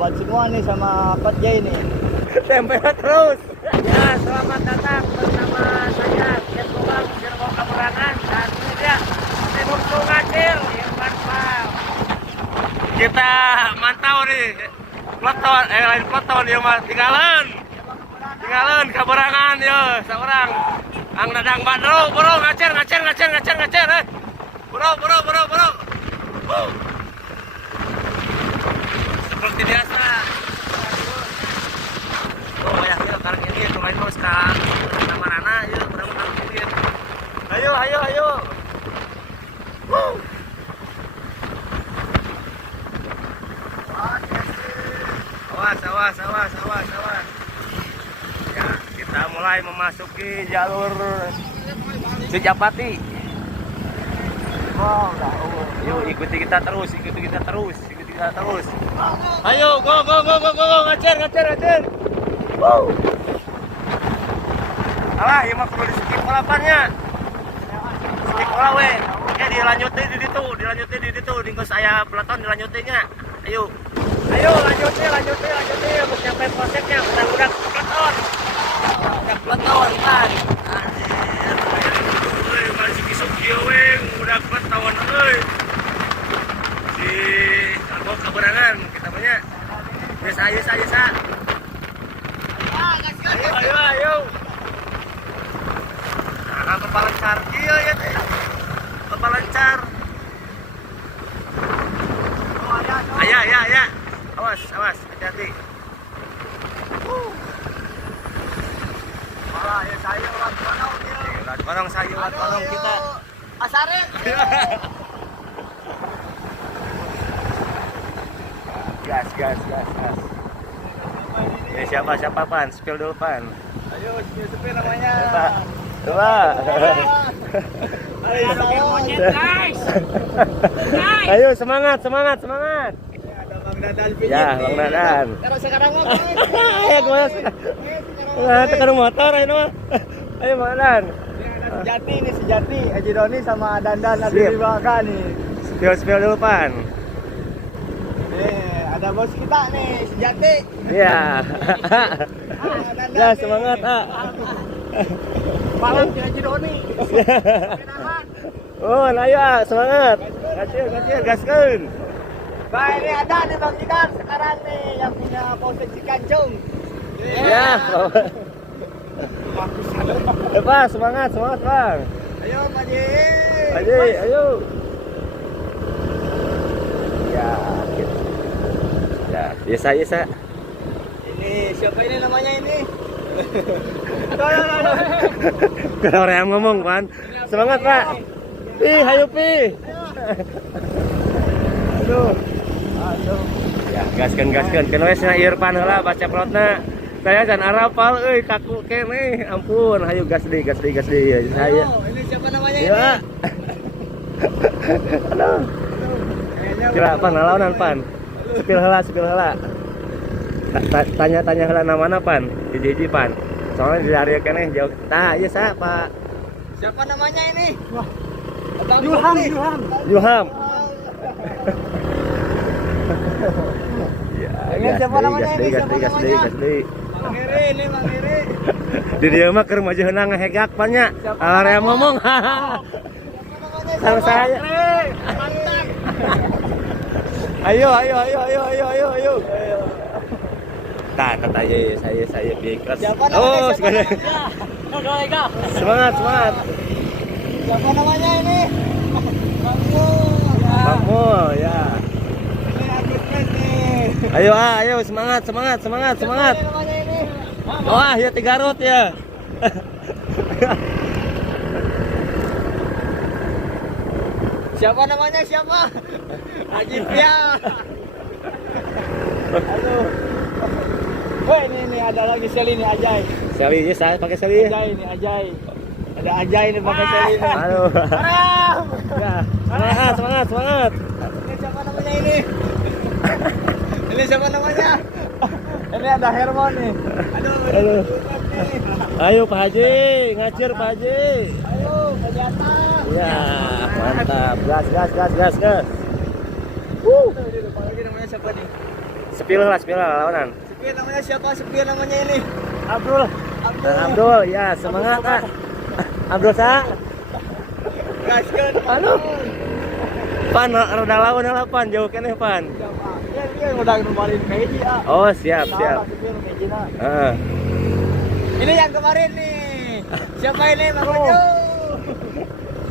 sobat semua nih sama Pat Jay nih. Tempel terus. Ya, selamat datang bersama saya Ketubang Sirko Kamerangan dan ini dia Timur Ngacir Irfan Pal. Kita mantau nih peleton, lain peleton ya mah tinggalan kamerangan ya seorang Ang Dadang Badro, bro ngacir bro. Seperti biasa. Oh banyaknya sekarang ini mulai terus kan mana yuk mudah-mudahan mungkin. Ayo. Awas. Ya, kita mulai memasuki jalur Sejapati. Wow, Yuk ikuti kita terus. Ayo, go, ngacir. Alah, ya mah perlu di skip balapannya. Skip bola we. Dilanjutin di situ, dingko saya peleton dilanjutinnya. Ayo, lanjutin. Untuk sampai prosesnya udah peleton. Udah peleton kan. Anjir, masih kisuk dia weng, udah peleton euy. Di Angkot Kaberangan kita punya. Biasa. Ayo. Nah, kepalancar dia ya teh. Kepalancar. Ya. Awas, hati-hati. wah, ya saya ulat panau dia. Ulat panau kita. Asarin. Gas. Ya siapa Pan? Spill dulu Pan. Ayo, spill namanya. Coba. Ayo, monyet guys. Ayo semangat. Ada Bang Dadan pijit. Ya, Bang Dadan. Kalau sekarang mah. Ayo gue. Nah, tekan motor ayo mah. Ayo Bang Dadan. Ini sejati, Haji Doni sama Dandan lagi Sip. di belakang nih. Spill dulu Pan. Ada bos kita nih, sejati. Iya. Dandan Ya nih. semangat Malam di Haji Doni. Oh, ayo semangat. Ngacir, gaskeun. Nah ini ada nih Bang Jidan sekarang nih yang punya posisi kancung. Ya. Pak, semangat Bang. Ayo Pak Ji. Ayo. Ya, gitu. Ya, biasa. Ini siapa ini namanya ini? Kalau orang yang ngomong, Pan. Semangat, Pak. Hayo Pi. Aduh. Ya, gaskeun. Kan we cenah Irfan heula baca pelotna. Saya can arapal euy kaku kene. Ampun, hayu gas deui. Saya. Ini siapa namanya Ya. ini? Aduh. Kira Pan nalaonan Pan. Spill heula. Tanya heula namana Pan. Hiji Pan. Soalnya di area kene jauh. Tah, ieu sa, Pak. Siapa namanya ini? Wah. Ilham. Ini siapa namanya ini? Gas deui. Bang Heri. Di dia mah keur maju heunang ngehegak Pan nya. Area ngomong. Sama saya. Mantap. Ayo. Kata saya bikras. Siapa namanya? Semangat. Siapa namanya ini? Kamu ya. Ini Haji Pres nih. Ayo semangat. Siapa namanya ini? Wah, ya 3 rot ya. Siapa namanya? Haji Pia. Aduh. Wah ini ada lagi Seli nih Ajay. Seli ya, saya pakai Seli. Ajay. Ada Ajay nih pakai Seli nih. Aduh. Ya. Semangat. Ini siapa namanya ini? Ini siapa namanya? Ini ada Hermon nih. Aduh. Ayo Pak Haji, ngacir Pak Haji. Ayo, Pak Jata. Ya, mantap. Gas. Lagi namanya siapa nih? Sepil lah lawanan. Sepil namanya siapa? Sepil namanya ini. Abdul. Abdul. Abdul, ya semangat Kak. Abdul sa. Gaskeun. Anu. Pan rada lawan lah pan jauh keneh pan. Ya udah kemarin kayak ini ah. Oh, siap. Heeh. Ini yang kemarin nih. Siapa ini Mang Ujo?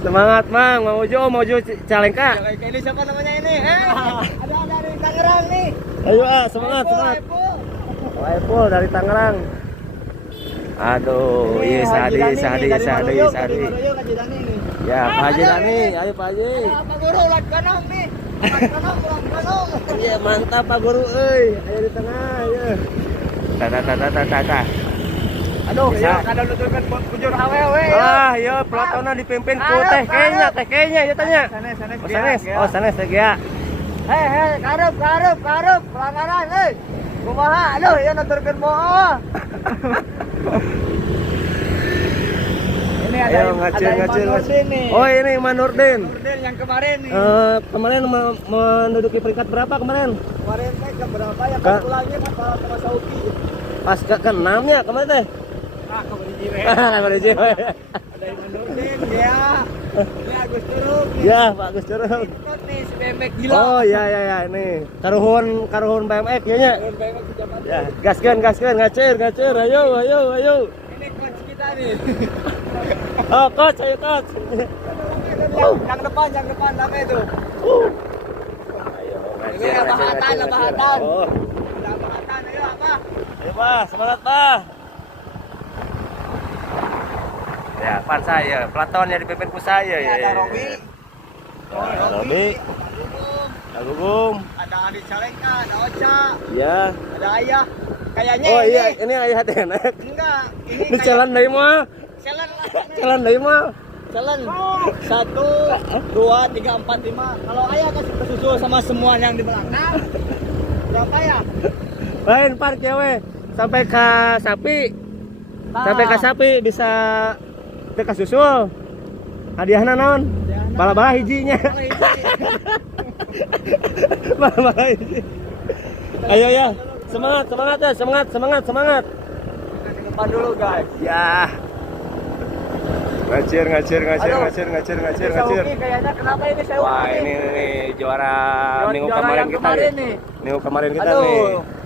Semangat Mang Ujo Calengka. Ini siapa namanya ini? Ada dari Tangerang nih. Ayo semangat. Waipul dari Tangerang. Aduh, iya Sadi. Ya, Pak Haji Dani, ayo Pak Haji. Pak Guru ulat kanong nih. Kanong. Iya, mantap Pak Guru euy. Ayo di tengah, ya. Ta. Aduh, Bisa. ya kada nuturkeun bujur awewe. Ah, iya pelotona dipimpin ku Teh Kenya ya tanya. Sanes. Oh, sanes Teh Gia. Hei, karep, pelanggaran, hei. Kumaha? Aduh, ya nuturkeun moal. Ini Ayo ngacir. Oh, ini Iman Nurdin. Nurdin yang kemarin nih. Kemarin menduduki peringkat berapa kemarin? Kemarin teh ke berapa ya? Pas pulangnya pas sama Sauki. Pas ke-6 ya kemarin teh. Kemarin Beriji. ada Iman Nurdin ya. Ini Agus Curug. Ya, Pak Agus Curug. Ikut nih si Bemek gila. Oh, ya ini. Karuhun BMX nya. Bemek di zaman. Ya, gaskeun ngacir. Ayo. Ini coach kita nih. Oh, coach, ayo coach. Yang depan rame tuh. Ayo, Ini labahatan. Oh, Labahatan ayo apa? ayo Pak, semangat Pak. Ya, pan saya, pelatonnya dipimpin ku saya Ini ya. ada Robi. Robi. Ada Gugum. Ada Adi Calengka, ada Ocha, Ya. ada Ayah. Kayaknya Oh ini. iya, ini ayah teh enak. Enggak, ini Ini jalan deui mah. Jalan lah. Jalan deui mah. Jalan 1, 2, 3, 4, 5. Kalau Ayah kasih kesusul sama semua yang di belakang. Berapa ya? Lain parkir we. Sampai ke sapi. Sampai ke sapi bisa teu kasusul. Hadiahna naon? Bala-bala hijinya. Oh, ini. Bala-bala hiji. Ayo ya. Semangat ya, semangat. Ke depan dulu, guys. Ya. Ngacir. Sauki kayaknya kenapa ini saya? Wah, ini juara minggu Juara kemarin yang kita kemarin nih. nih. Minggu kemarin kita Aduh, nih.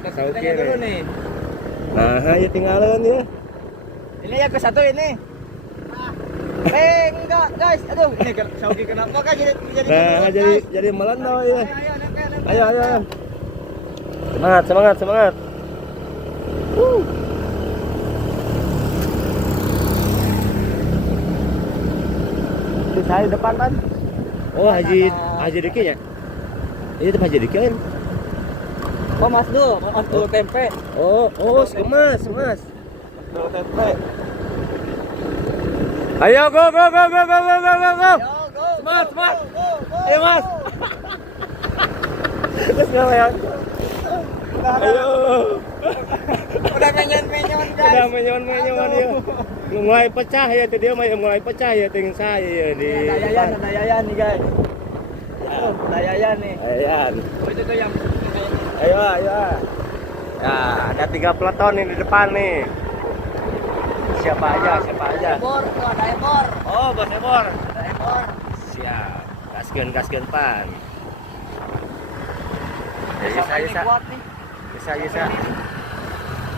Sauki Sauki dulu nih. nih. Nah, ya tinggalan ya. Ini ya ke satu ini. Enggak, guys. Aduh, ini Sauki kenapa kan jadi Nah, guys? jadi melanda ya. Ayo. Ayo. Semangat. Di saya depan kan. Oh, Haji Diki ya? Ini tuh Haji Diki kan? Oh, Mas dulu tempe. Oh, Mas. Dulu tempe. Ayo, go. Yo, go. Semangat. Go. Ayo, Mas. Terus ngapain? Ayo. Udah menyon guys. Udah menyon ya. Mulai pecah ya tadi mulai pecah ya tinggal saya ya di Ada Yayan nih guys. Ada Yayan nih. Yayan. Oh, itu tuh yang Ayo. Ya, ada 3 peleton nih di depan nih. Siapa aja? Ebor, tuh ada Ebor. Oh, Bos Ebor. Ada Ebor. Siap. Gaskeun pan. Ya, Ini bisa. kuat nih. Bisa.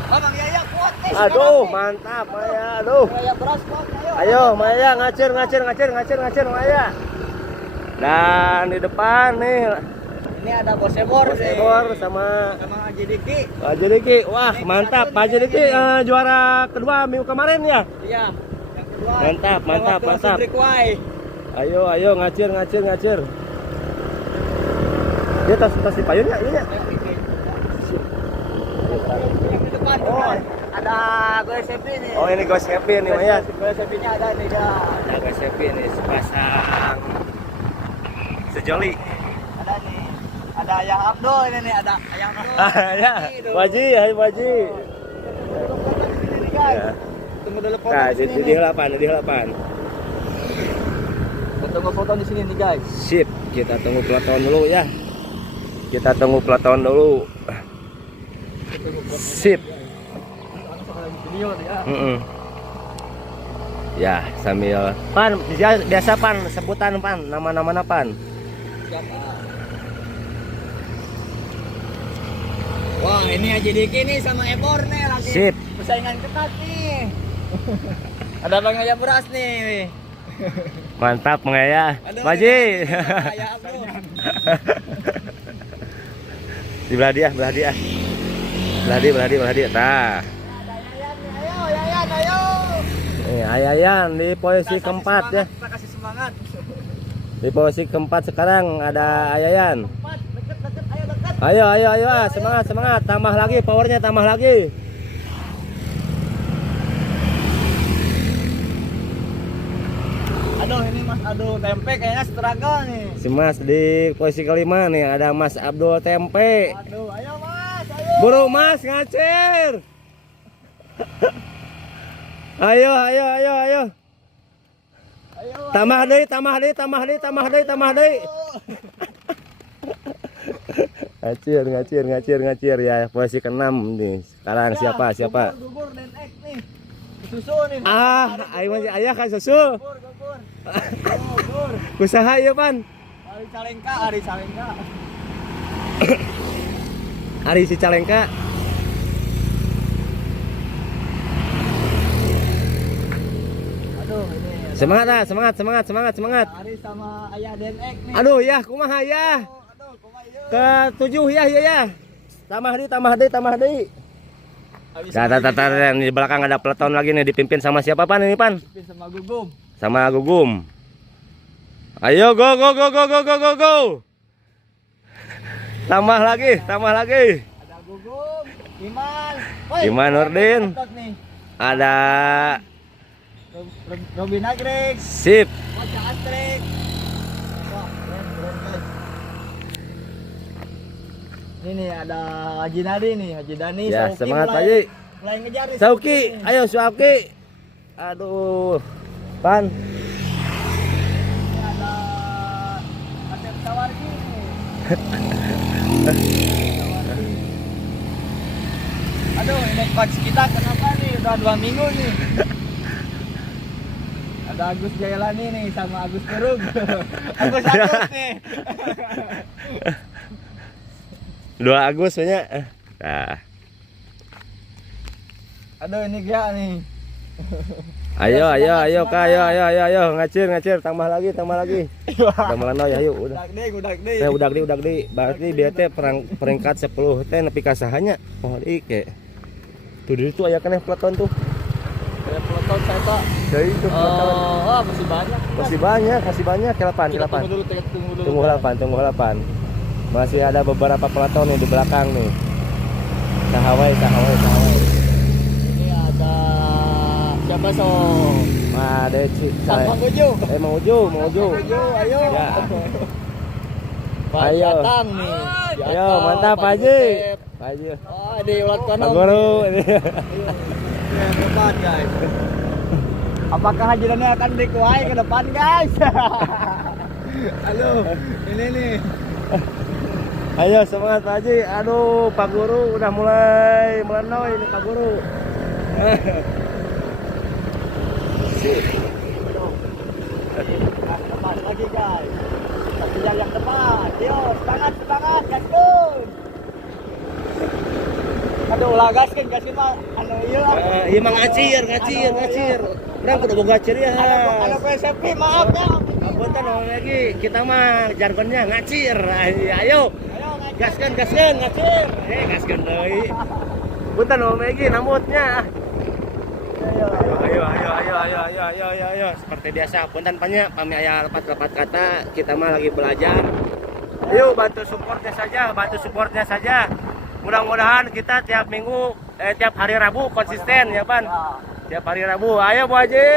Oh, Bang Yaya kuat nih. Aduh, mantap Maya. Aduh. Yaya beras kuat. Ayo Maya ngacir Maya. Dan di depan nih Ini ada Bos Ebor. Bos Ebor sama Haji Diki. Pak Haji Diki. Wah, mantap. Pak Haji Diki juara kedua minggu kemarin ya. Iya. Yang kedua. Mantap. Ayo ngacir. Dia tas di payungnya, iya. Yang di depan. Oh. Ada gue Sepi nih. Oh, ini Ghost Happy nih Maya. Gue Sepinya ada nih dia. Ada Ghost Happy nih sepasang sejoli. Ada nih. Ada Ayah Abdul ini nih, ada Ayah Abdul. Ya, Waji, hai Waji. Ya. Tunggu dulu foto Nah, di sini. di halapan. Tunggu foto di sini nih guys. Sip, kita tunggu peleton dulu ya. Sip. Video dia. Ya, sambil Pan, biasa Pan, sebutan Pan, nama-nama Pan. Wah, ini aja Diki nih sama Ebor nih lagi. Sip. Persaingan ketat nih. Ada Bang Ayah Beras nih. Mantap Mengaya. Aduh, Maji. Kayak bro. Di belah dia. Belah dia. Tah. Ada Yayan nih, ayo Yayan, ayo. Ayayan di posisi keempat ya. Kita kasih semangat. Di posisi keempat sekarang ada Ayayan. Empat, deket, ayo deket. Ayo, semangat. Tambah lagi powernya, tambah lagi. Aduh, ini Mas Aduh Tempe kayaknya struggle nih. Si Mas di posisi kelima nih ada Mas Abdul Tempe. Aduh, ayo Mas, ayo. Buru Mas ngacir. Ayo. Ayo. Tambah deui. Ngacir ya. Posisi ke-6 nih. Sekarang siapa? Gugur dan X nih. Susu nih. Ayo masih ayah kan susu. Gugur. Usaha ya, Pan. Ari Calengka. Ari si Calengka. Aduh, ini. Semangat. Ari sama Ayah dan X nih. Aduh, ya kumaha ya. Aduh, kumaha Ke-7 ya. Tambah deui. Di belakang ada peleton lagi nih, dipimpin sama siapa Pan ini Pan? Sama Gugum. Sama Gugum. Ayo go. Tambah lagi. Ada Gugum, Iman Nurdin. Ada Robin Nagreg. Sip. Maca Astrek. Wah, keren guys. Ini nih ada Haji Nadi nih, Haji Dani. Ya, Sauki semangat Pak Haji. Mulai ngejar nih. Sauki, ayo Sauki. Aduh. Pan. Ini ada Asep Sawargi nih. Aduh, ini coach kita kenapa nih? Udah 2 minggu nih. Ada Agus Jailani nih sama Agus Kerung. Agus nih. 2 Agustusnya. Nah. Aduh, ini dia nih. Ayo Kak, ayo ngacir, tambah lagi. Udah melanoy ayo udah. Udah gede. Berarti dia teh peringkat 10 teh nepi ka sahanya. Oh, ike. Tuh di situ aya keneh peleton tuh. Ada peloton saya Pak. Dari itu peleton. Oh, masih banyak. Kelapan. Tunggu dulu. Tunggu halapan. Masih ada beberapa peleton nih di belakang nih. Sahawai. Ini ada siapa so? Ada Mang Uju. Mang Uju. Ayo. Ya. Pak Ayo. Jatang nih. Ayo, mantap Pak Haji. Oh, di ulat Pak kono. Guru. Depan guys. Apakah Haji Dani akan dikuai ke depan guys? Halo, ini nih. Ayo semangat Pak Haji. Aduh, Pak Guru udah mulai melanoy ini Pak Guru. Depan lagi guys. Tapi yang depan. Yo, semangat gaspun. Aduh, ulah gaskeun mah anu ieu lah. Ieu mah ngacir. Urang kudu boga ceria. Anu PSP maaf ya. Punten lagi kita mah jargonnya ngacir. Ayo. Gaskeun ngacir. Gaskeun deui. Punten lagi namutnya. Ayo. Seperti biasa, punten panya kami aya lepat kata, kita mah lagi belajar. Ayo bantu supportnya saja. Mudah-mudahan kita tiap minggu, tiap hari Rabu konsisten ya Pan. Tiap hari Rabu. Ayo Bu Haji.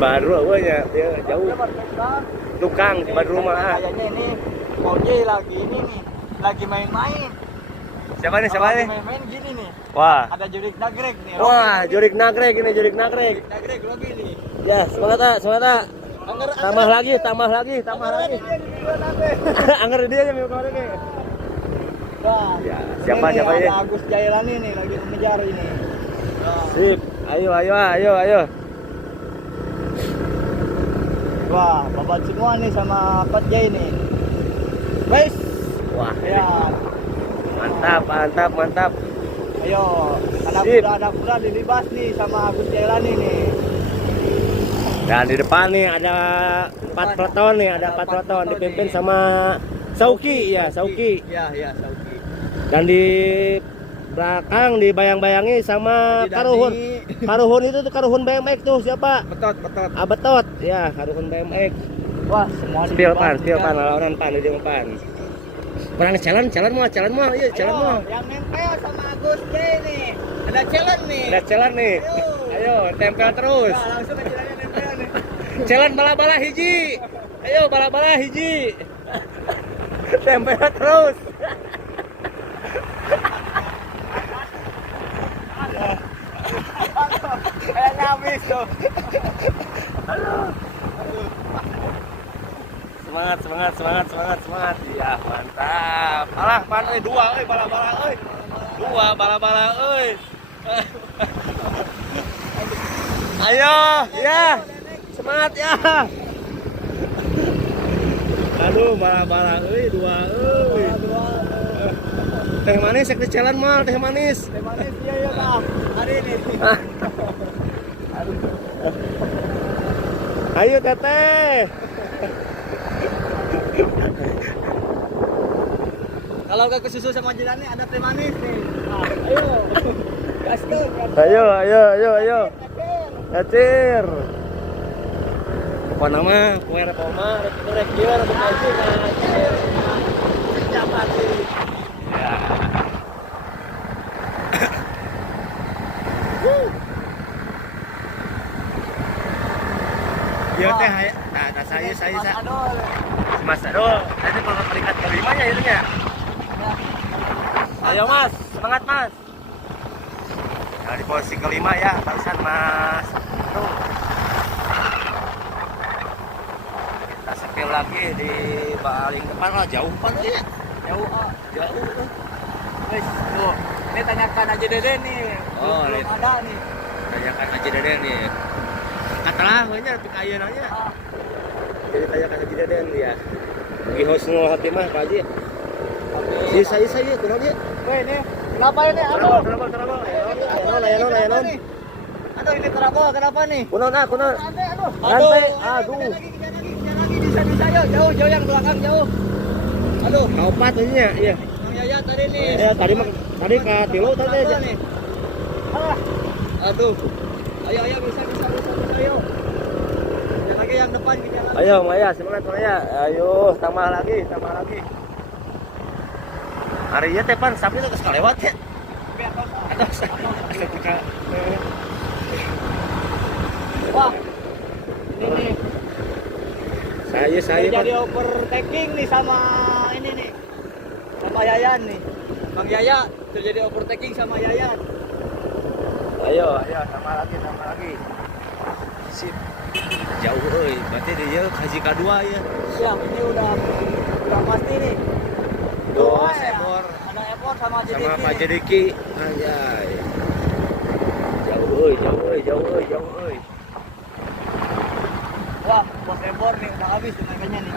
Baru awalnya dia jauh. Tukang di rumah. Kayaknya ini Moje lagi ini nih, lagi main-main. Siapa nih? Main-main gini nih. Wah. Ada Jurik Nagreg nih. Wah, Jurik Nagreg. Nagreg lagi nih. Ya, semangat. Tambah lagi. Angger dia yang minggu kemarin nih. Wah, Ya, ini siapa nih, ya? ada Agus Jailani nih lagi mengejar ini. Wah. Sip. Ayo. Wah, babat semua nih sama Pat Jai nih. Guys, Wah, ya, mantap. ayo, Sip. anak muda dilibas nih sama Agus Jailani nih. Dan di depan nih ada 4 peleton nih, ada 4 peleton dipimpin sama Sauki ya, Sauki. Ya, Sauki. Dan di belakang dibayang-bayangi sama Karuhun. Karuhun itu tuh Karuhun BMX tuh siapa? Betot. Betot. Ya, Karuhun BMX. Wah, semua Spill pan, lawanan pan di depan. Pernah jalan mau, iya jalan mau. Yang nempel sama Agus J nih. Ada challenge nih. Ada jalan nih. Ayo, tempel terus. Nah, langsung aja nempel nih. Jalan bala-bala hiji. Ayo bala-bala hiji. Tempel terus. Kayaknya habis tuh. Semangat. Iya, mantap. Alah, pan euy 2 euy bala-bala euy. 2 bala-bala euy. Ayo, ya. Semangat ya. Aduh, bala-bala euy 2 euy. Teh manis cek di jalan mal, teh manis. Teh manis iya Pak. Hari ini. Ayo teteh. Kalau gak kesusu sama jelani ada teh manis nih. Nah, ayo. Gas tuh. Ayo. Acir. Apa nama? Kue repoma, rek kieu rek maju acir. Siapa sih? Ya. Iya teh, nah saya. Aduh. Mas Adol, nanti kalau peringkat kelima ya itu ya. Ayo Mas, semangat Mas. Nah, di posisi kelima ya, barusan Mas. Tuh. Kita sepil lagi di paling depan lah, jauh banget ya. Jauh. Jauh. Wes, tuh. Ini tanyakan aja Dede nih. Oh, belum lihat. ada nih. Tanyakan aja Deden nih. Katalah, banyak tapi kaya nanya. Ah, Jadi tanyakan aja Deden dia. Bagi husnul khotimah Pak Haji. oke. Saya kurang dia. Weh, ini kenapa ini? Aduh. Terabal. Aduh, ini Aduh, ini terabal kenapa nih? Kunon. Aduh. Rantai, Kejar lagi. Bisa jauh yang belakang jauh. Aduh, Kaupat ini ya, iya. Bang Yaya tadi nih. Ya, tadi ka tilo tadi aja. Nih. Aduh. Ayo bisa ayo. Kejar lagi yang depan kejar lagi. Ayo Maya, semangat Maya. Ayo, tambah lagi. Hari ya tepan sapi itu geus kalewat ya. Wah. Ini nih. Saya jadi overtaking nih sama ini nih. Sama Yayan nih. Bang Yaya terjadi overtaking sama Yayan. Ayo, tambah lagi. Sip. Jauh euy, berarti dia haji kedua ya. Siap, ini udah pasti nih. Dos ya. ekor Ada ekor sama Jediki. sama Pak nih. Jediki. Anjay. Jauh euy. Wah, bos ekor nih udah habis tenaganya nih.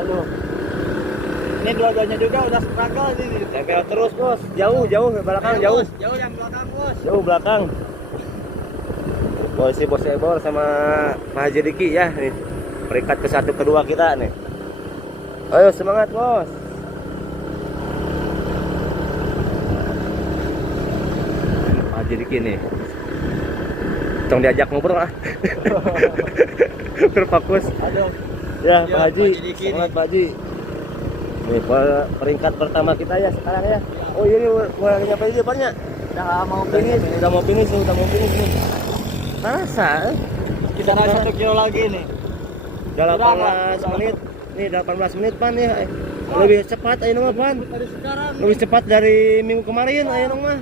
Aduh. Ini dua-duanya juga udah struggle ini. Tempel terus, Bos. Jauh belakang jauh. Bos. Jauh yang belakang, Bos. Jauh belakang. Bos Ebor sama Pak Haji Diki ya nih. Peringkat ke 1 kedua kita nih. Ayo semangat, Bos. Pak Haji Diki nih. Tong diajak ngobrol ah. Terfokus. Aduh. Ya, Ya, Pak Haji. Pak Haji Diki Semangat Pak Haji. Nih, peringkat pertama kita ya sekarang ya. Oh iya nih, mau nyapa aja depannya. Udah mau finish. Udah mau finish nih. Masa? Kita naik 1 kilo lagi nih. Udah Udah, 18 menit. Nih 18 menit pan ya. Lebih cepat ayo mah pan. Dari sekarang. Lebih cepat dari minggu kemarin ayo mah.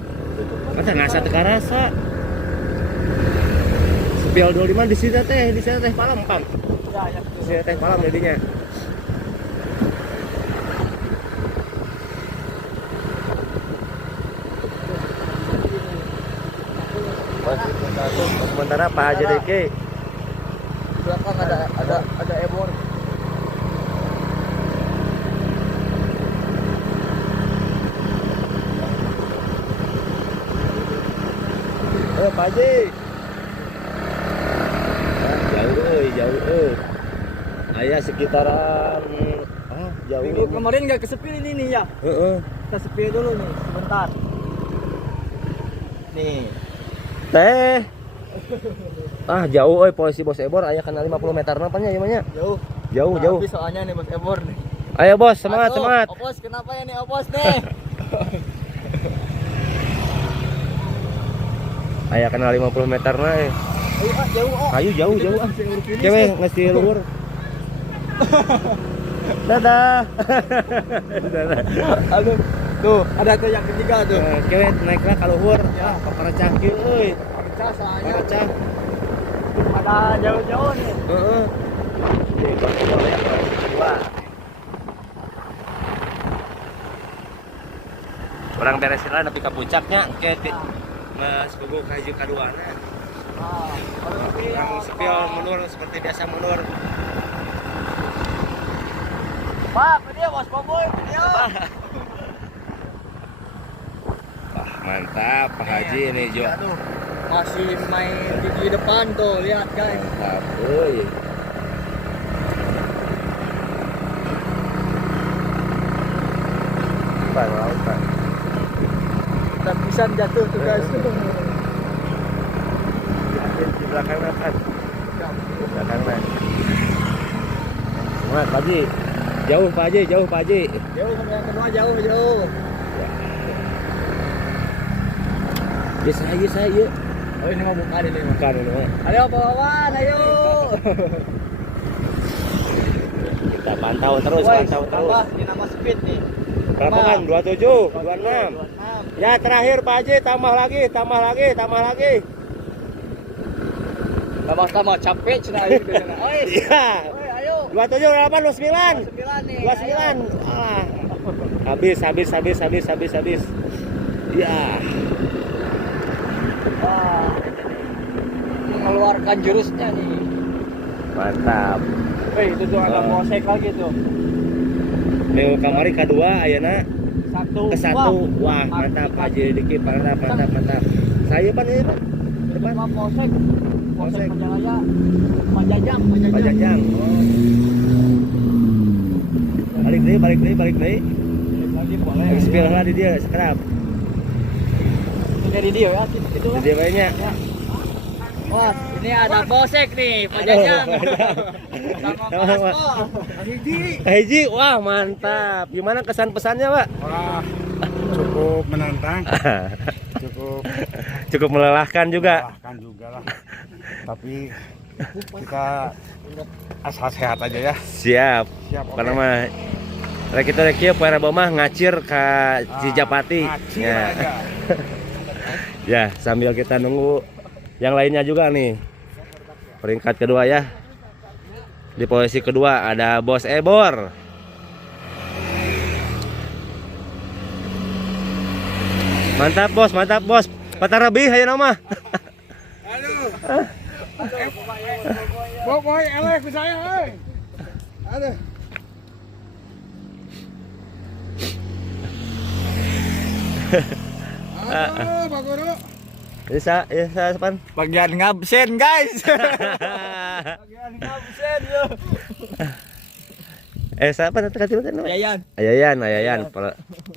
Masa ngasa teu karasa. Spill 25 di sini teh palam pan. Ya. Di sini teh palam jadinya. Sementara Pak Haji Diki. Di belakang ada ebor. Pak Haji. Jauh. Ayah sekitaran jauh. Minggu kemarin nggak kesepi ini nih ya. Kita sepi dulu nih sebentar. Nih. Teh. Jauh polisi Bos Ebor aya kana 50 meter napanya ieu mah nya. Jauh. Tapi soalnya nih Bos Ebor nih. Ayo Bos, semangat. Opos kenapa ya nih Opos nih? Aya kana 50 meter na Ayo jauh. Jauh. Kewe ngasi luhur. Dadah. Aduh. Tuh, ada tuh yang ketiga tuh. Kewe naiklah ka luhur. Parecah kieu euy. Pecah soalnya. Parecah. Ada jauh-jauh nih. Orang beresin lah nepi ka puncaknya ke Mas Gugu ka hiji kaduana. Orang sepil mundur seperti biasa mundur. Pak, dia Bos Boboy, dia. Wah, mantap Pak Haji ini Jo. Aduh, masih main di depan tuh, lihat guys. Mantap, euy. Pak. Dan bisa jatuh tuh guys. Di belakang kan. Di belakang kan. Semangat Pak Haji. Jauh Pak Haji. Jauh sama yang kedua jauh. Yes, saya. Oh ini mau bukan ini. Bukan ini mah. Ayo bawawan, ayo. Kita pantau terus. Tambah, ini nama speed nih. Berapa kan? 27, 26. Ya terakhir Pak Haji, tambah lagi. Tambah capek cina ayo ke sana. Oi. Iya. Oi, ayo. 27, 28, 29. 9 nih. 29. Habis. Ya. Mengeluarkan jurusnya nih. Mantap. Wih, itu tuh ada mosek lagi tuh. Neu kamari kedua ayeuna Satu. ke 1. Wah, mantap Pak Haji Diki, mantap. Saya Pak ini Pak. Depan Polsek Majalaya. Pak Jajang. Balik deui. Lagi boleh. Spill lah di dia sekerap. Dari dia ya, itu Di dia banyak. Wah, ini ada Polsek nih, Pak Jajang. Sama Mas Po. Haji, wah mantap. Gimana kesan pesannya Pak? Wah, cukup menantang, Cukup melelahkan juga. melelahkan juga lah. Tapi kita asal sehat aja ya. Siap. Oke. Karena mah rek kita rek kieu para mah ngacir ka Cijapati. Ngacir Ya. aja. Ya, sambil kita nunggu yang lainnya juga nih. Peringkat kedua ya. Di posisi kedua ada Bos Ebor. Mantap bos. Patah lebih ayo nama. Boy, eleh ke saya, euy. Aduh. Aduh, Pak Guru. Bisa Pan. Bagian ngabsen guys. Bagian ngabsen yo. Siapa nanti katilu kan? Ayayan.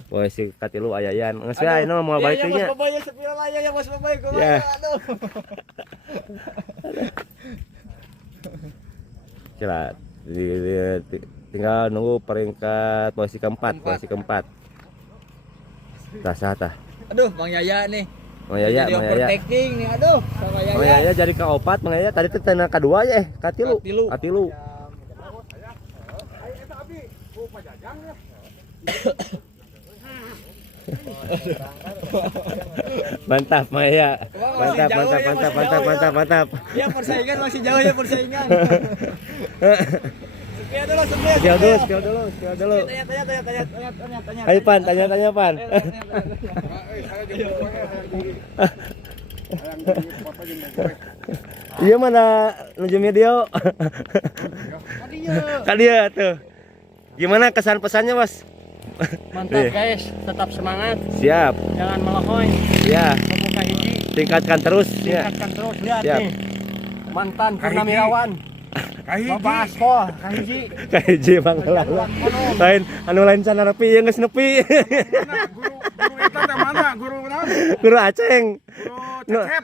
Posisi katilu Ayayan. Geus we ayeuna mau balik deui nya. Bos Boboy sepira layar ya Bos Boboy kumaha Ya. aduh. Kira tinggal nunggu peringkat posisi keempat. Tah. Aduh, Bang Yaya nih. Mang Yaya. Overtaking nih, aduh, sama Yaya. Mang Yaya jadi ke-4, Mang Yaya tadi teh tina kedua ya, katilu. Katilu. Mantap Mang Yaya. Mantap. Ya persaingan masih jauh ya persaingan. Spill dulu. Tanya. Ayo Pan, tanya Pan. Iya mana nuju video. Kadia tuh. Gimana kesan pesannya, Bos? Mantap guys, tetap semangat. Siap. Jangan melahoy. Ya, Membuka hiji, tingkatkan terus ya. tingkatkan terus. Lihat Siap. nih. Mantan Purnamirawan. Bapak Aspol, kahiji. Kaji Bang Lala. Lain anu lain sana nepi ya geus nepi. Guru eta teh mana? Guru naon? Guru Aceng. Guru Cecep.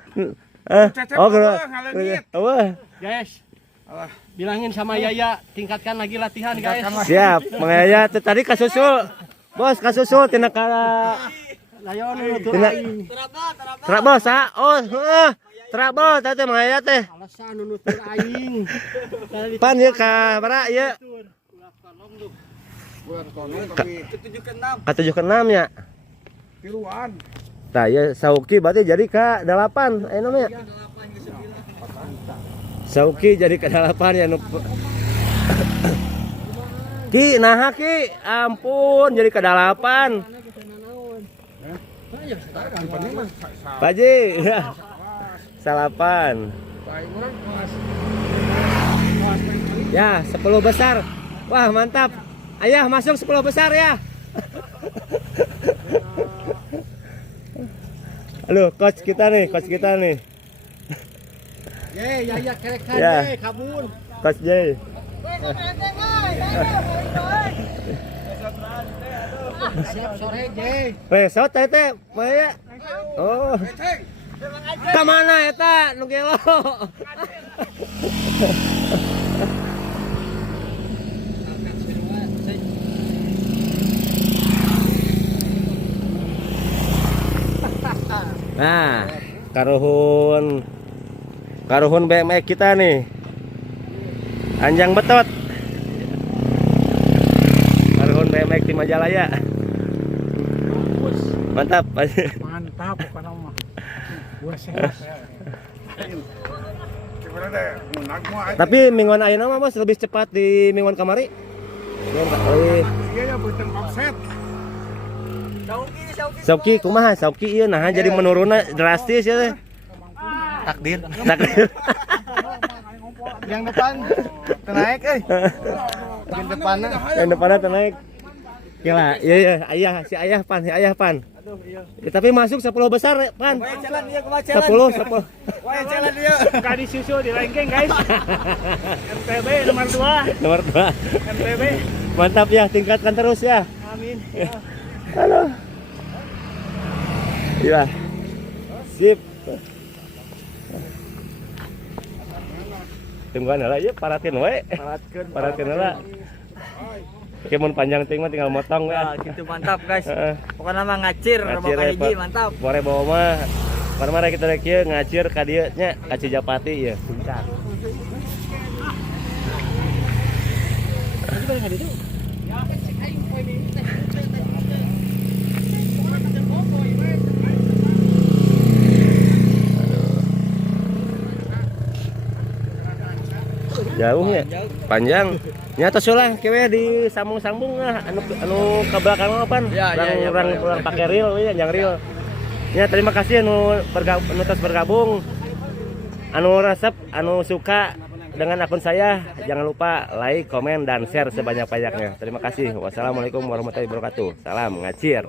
Cecep Oh, guru. ngaleungit. Wah, Guys, Alah. bilangin sama Yaya, tingkatkan lagi latihan guys. siap. Mangaya teh tadi kasusul. Bos kasusul tina kala. Layon nutur Tina. aing. Terak bos, ah. Oh, heeh. Terak bos teh mangaya teh. Alasan nutur aing. Pan ieu ka bara ieu. Bulan kono tapi Ka 76 nya. tiluan. Tah ya Sauki berarti jadi ke 8 namanya. Sauki jadi ke 8 ya nu. Ki nah Ki, ampun jadi ke 8. Yang penting mah Paji. Salapan. bae urang kelas. Ya, 10 besar. Wah, mantap. Ayah masuk 10 besar ya. Halo, coach kita nih. Yaya kerekan Ya. kabun. Coach J. Siap sore Jay. Resot teh Maya. Oh. Ka mana eta nu gelo? Nah, karuhun BMX kita nih. Anjang betot. Karuhun BMX di Majalaya. Mantap. Mantap bukan mah. Gua sehat. Gimana deh? Menang mah. Tapi mingguan ayeuna mah Bos lebih cepat di mingguan kamari. Iya ya beuteung offset. Sauki kumaha? Sauki ieu nah jadi menurunna drastis ya teh. Takdir. Yang depan naik Yang depannya. Yang depannya teh naik. Gila, iya ayah si ayah pan. Ya, tapi masuk 10 besar pan. 10. Wah, jalan dia. Enggak disusul di ranking, guys. MPB nomor 2. Nomor 2. MPB. Mantap ya, tingkatkan terus ya. Amin. Halo. Iya. Sip. Tungguan heula ieu paratin we. Paratin heula. Oke, mun panjang ting mah tinggal motong we. Nah, gitu mantap, guys. Pokoknya mah ngacir Ngacir, bapak hiji mantap. Bore bawa mah. Mari kita rek ieu ngacir ka dieu nya, ka Cijapati ieu. Puncak. Jauh ya, panjang. Nyata solah kewe di sambung-sambung lah, anu ke belakang mah pan. Orang pakai reel we, yang reel. Ya terima kasih anu bergabung. Anu resep, anu suka dengan akun saya, jangan lupa like, komen dan share sebanyak-banyaknya. Terima kasih. Wassalamualaikum warahmatullahi wabarakatuh. Salam ngacir.